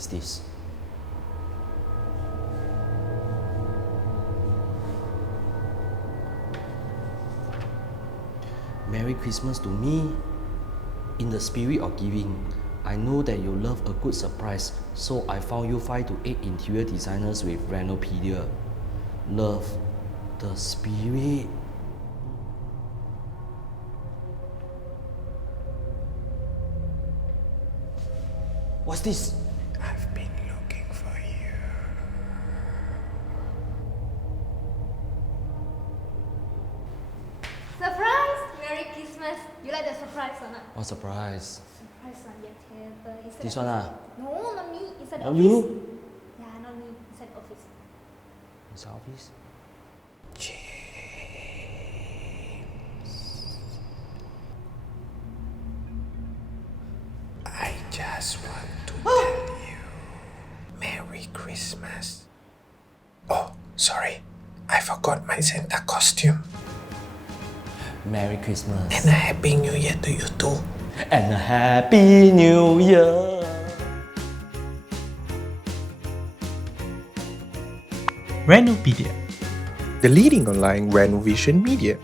is this? Merry Christmas to me. In the spirit of giving, I know that you love a good surprise, so I found you 5 to 8 interior designers with Renopedia. Love the spirit. What's this? I've been looking for you. Surprise! Merry Christmas! You like the surprise or not? What surprise? Surprise on your table. Inside This the one office. ah? No, not me. Inside the Not office. you? Yeah, not me. Inside the office. It's office. I just want to tell you Merry Christmas. Oh, sorry. I forgot my Santa costume. Merry Christmas. And a Happy New Year to you too. And a Happy New Year. Renopedia. The leading online renovation media.